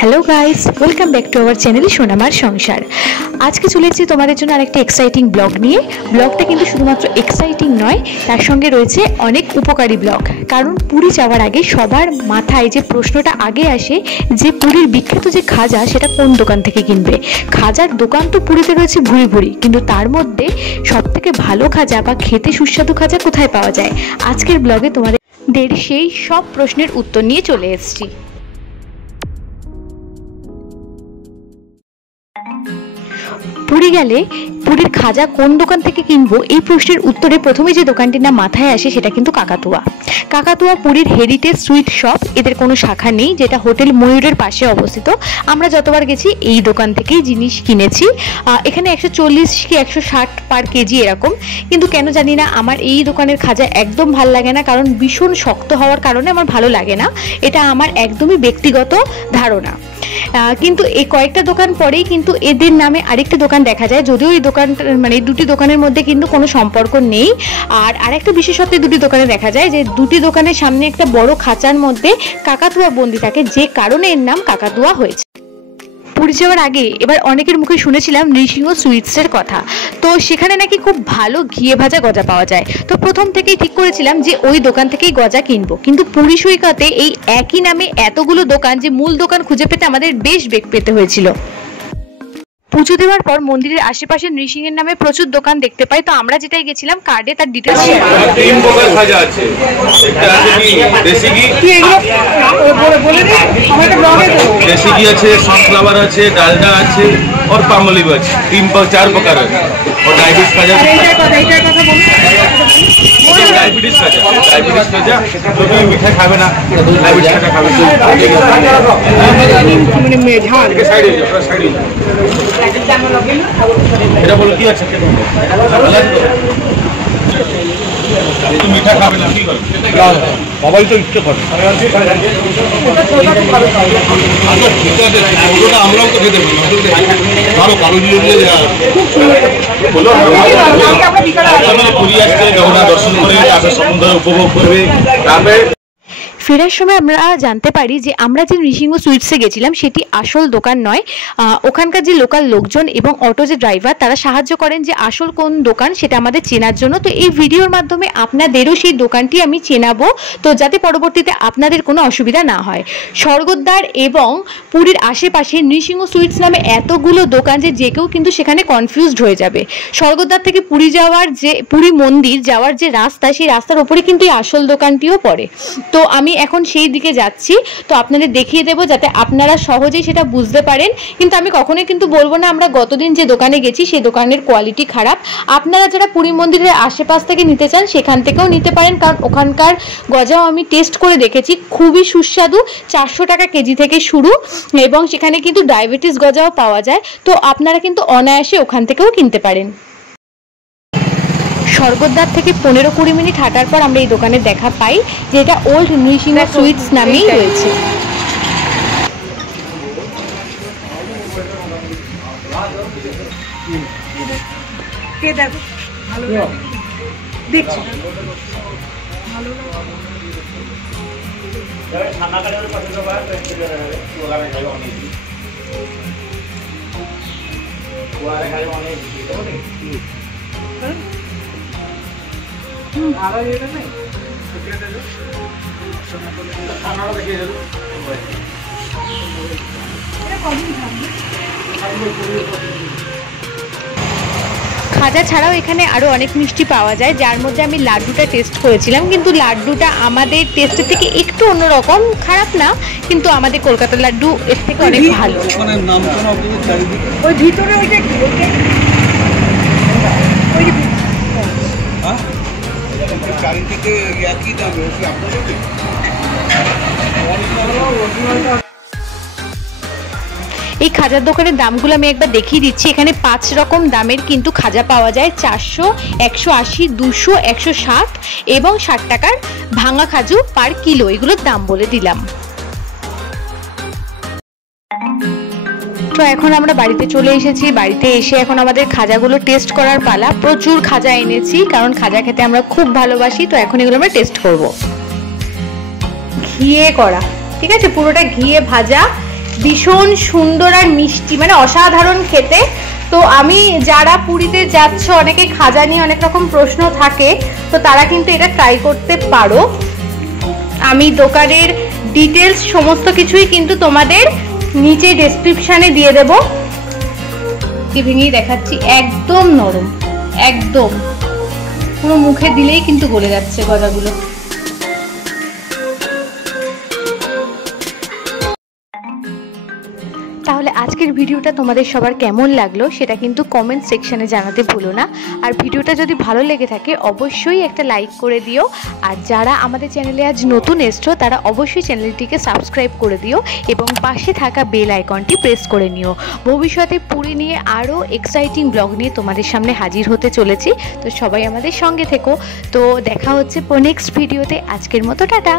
Hello guys, welcome back to our channel Sonamar Sangsar. আজকে চলে এসেছি তোমাদের জন্য আরেকটা এক্সাইটিং ব্লগ নিয়ে। ব্লগটা কিন্তু শুধুমাত্র এক্সাইটিং নয়, তার সঙ্গে রয়েছে অনেক উপকারী ব্লগ। কারণ পুরী যাওয়ার আগে সবার মাথায় যে প্রশ্নটা আগে আসে যে পুরীর বিখ্যাত যে খাজা সেটা কোন দোকান থেকে কিনবে। খাজার দোকান তো পুরীতে রয়েছে ভুরি ভুরি, কিন্তু তার মধ্যে সবথেকে ভালো খাজা বা খেতে সুস্বাদু খাজা কোথায় পাওয়া যায়, আজকের ব্লগে তোমাদের সেই সব প্রশ্নের উত্তর নিয়ে চলে এসেছি। পুরী গেলে পুরীর খাজা কোন দোকান থেকে কিনবো, এই প্রশ্নের উত্তরে প্রথমে যে দোকানটির নাম মাথায় আসে সেটা কিন্তু কাকাতুয়া। কাকাতুয়া পুরীর হেরিটেজ সুইট শপ, এদের কোনো শাখা নেই, যেটা হোটেল ময়ূরের পাশে অবস্থিত। আমরা যতবার গেছি এই দোকান থেকেই জিনিস কিনেছি। এখানে 140 কি 160 পার কেজি এরকম, কিন্তু কেন জানি না আমার এই দোকানের খাজা একদম ভালো লাগে না, কারণ ভীষণ শক্ত হওয়ার কারণে আমার ভালো লাগে না। এটা আমার একদমই ব্যক্তিগত ধারণা। কিন্তু এই কয়েকটা দোকান পরেই কিন্তু এদের নামে আরেকটা দোকান দেখা যায়, যদিও এই দোকান মানে দুটি দোকানের মধ্যে কিন্তু কোনো সম্পর্ক নেই। আর আরেকটা বিশেষত্ব দুটি দোকানে দেখা যায় যে দুটি দোকানের সামনে একটা বড় খাঁচার মধ্যে কাকাতুয়া বন্দি থাকে, যে কারণে এর নাম কাকাতুয়া হয়েছে। পুরী যাওয়ার আগে এবার অনেকের মুখে শুনেছিলাম নৃসিংহ সুইটসের কথা, তো সেখানে নাকি খুব ভালো ঘিয়ে ভাজা গজা পাওয়া যায়। তো প্রথম থেকেই ঠিক করেছিলাম যে ওই দোকান থেকেই গজা কিনবো, কিন্তু পুরী সৈকতে এই একই নামে এতগুলো দোকান যে মূল দোকান খুঁজে পেতে আমাদের বেশ বেগ পেতে হয়েছিল। পুজো দেওয়ার পর মন্দিরের আশেপাশে নৃসিংহের নামে প্রচুর দোকান দেখতে পাই, তো আমরা যেটাই গেছিলাম কার্ডে তার ডিটেলস শেয়ার করা। তিন প্রকার ভাজা আছে, একটা আছে কি দেশি ঘি, দেশি ঘি আছে, সানফ্লাওয়ার আছে, ডালডা আছে और पामोलिव আছে। चार प्रकार আছে। और डायबिटीज भाजा, डायबिटीज भाजा तो भी मीठा खाবে না, डायबिटीज ভাজা খাবে মানে মেঝাল के साइड है, साइड है এটা বল কি আছে কেন তুমি মিঠা খাবে না কি করবে সবাই তো ইচ্ছে করে। আমরাও তো খেতে পারি, কারো দিয়ে দিয়ে বলো পুরী আসতে জগন্নাথ দর্শন করে তারপরে সমুদ্র উপভোগ করবে। তারপরে ফেরার সময় আমরা জানতে পারি যে আমরা যে নৃসিংহ সুইটসে গেছিলাম সেটি আসল দোকান নয়। ওখানকার যে লোকাল লোকজন এবং অটো যে ড্রাইভার তারা সাহায্য করেন যে আসল কোন দোকান সেটা আমাদের চেনার জন্য। তো এই ভিডিওর মাধ্যমে আপনাদেরও সেই দোকানটি আমি চেনাবো, তো যাতে পরবর্তীতে আপনাদের কোনো অসুবিধা না হয়। স্বর্গদ্বার এবং পুরীর আশেপাশে নৃসিংহ সুইটস নামে এতগুলো দোকান যে কেউ কিন্তু সেখানে কনফিউজড হয়ে যাবে। স্বর্গদ্বার থেকে পুরী যাওয়ার যে পুরী মন্দির যাওয়ার যে রাস্তা, সেই রাস্তার ওপরে কিন্তু এই আসল দোকানটিও পড়ে। তো আমি এখন সেই দিকে যাচ্ছি, তো আপনাদের দেখিয়ে দেবো যাতে আপনারা সহজেই সেটা বুঝতে পারেন। কিন্তু আমি কখনোই কিন্তু বলবো না আমরা গতদিন যে দোকানে গেছি সেই দোকানের কোয়ালিটি খারাপ। আপনারা যারা পুরী মন্দিরের আশেপাশ থেকে নিতে চান সেখান থেকেও নিতে পারেন, কারণ ওখানকার গজাও আমি টেস্ট করে দেখেছি, খুবই সুস্বাদু। 400 টাকা কেজি থেকে শুরু, এবং সেখানে কিন্তু ডায়াবেটিস গজাও পাওয়া যায়। তো আপনারা কিন্তু অনায়াসে ওখান থেকেও কিনতে পারেন। স্বর্গদ্বার থেকে 15-20 মিনিট হাঁটার পর আমরা এই দোকানে দেখা পাই, যেটা ওল্ড নৃসিংহ সুইটস নামেই রয়েছে। খাজা ছাড়াও এখানে আরও অনেক মিষ্টি পাওয়া যায়, যার মধ্যে আমি লাড্ডুটা টেস্ট করেছিলাম, কিন্তু লাড্ডুটা আমাদের টেস্টের থেকে একটু অন্যরকম। খারাপ না, কিন্তু আমাদের কলকাতার লাড্ডু এর থেকে অনেক ভালো। ওই ভিতরে ওইটা চারিদিকে একই দাম। এই খাজার দোকানের দামগুলো আমি একবার দেখিয়ে দিচ্ছি। এখানে 5 রকম দামের কিন্তু খাজা পাওয়া যায়, 400, 180, 200, 160 এবং 60 টাকার ভাঙা খাজু পার কিলো। এগুলোর দাম বলে দিলাম। তো এখন আমরা বাড়িতে চলে এসেছি। বাড়িতে এসে এখন আমাদের খাজাগুলো টেস্ট করার পালা। প্রচুর খাজা এনেছি কারণ খাজা খেতে আমরা খুব ভালোবাসি। তো এখন এগুলো আমরা টেস্ট করব। ঘিয়ে করা, ঠিক আছে, পুরোটা ঘিয়ে ভাজা, ভীষণ সুন্দর আর মিষ্টি, মানে অসাধারণ খেতে। তো আমি যারা পুরীতে যাচ্ছ, অনেকে খাজা নিয়ে অনেক রকম প্রশ্ন থাকে, তো তারা কিন্তু এটা ট্রাই করতে পারো। আমি দোকানের ডিটেলস সমস্ত কিছুই কিন্তু তোমাদের নিচে ডেসক্রিপশানে দিয়ে দেবো। কি ভেঙেই দেখাচ্ছি, একদম নরম, একদম পুরো মুখে দিলেই কিন্তু গলে যাচ্ছে গজাগুলো। তাহলে আজকের ভিডিওটা তোমাদের সবার কেমন লাগলো সেটা কিন্তু কমেন্ট সেকশনে জানাতে ভুলো না। আর ভিডিওটা যদি ভালো লেগে থাকে অবশ্যই একটা লাইক করে দিও। আর যারা আমাদের চ্যানেলে আজ নতুন এসছো তারা অবশ্যই চ্যানেলটিকে সাবস্ক্রাইব করে দিও এবং পাশে থাকা বেল আইকনটি প্রেস করে নিও। ভবিষ্যতে পুরী নিয়ে আরও এক্সাইটিং ব্লগ নিয়ে তোমাদের সামনে হাজির হতে চলেছি, তো সবাই আমাদের সঙ্গে থেকো। তো দেখা হচ্ছে নেক্সট ভিডিওতে। আজকের মতো টাটা।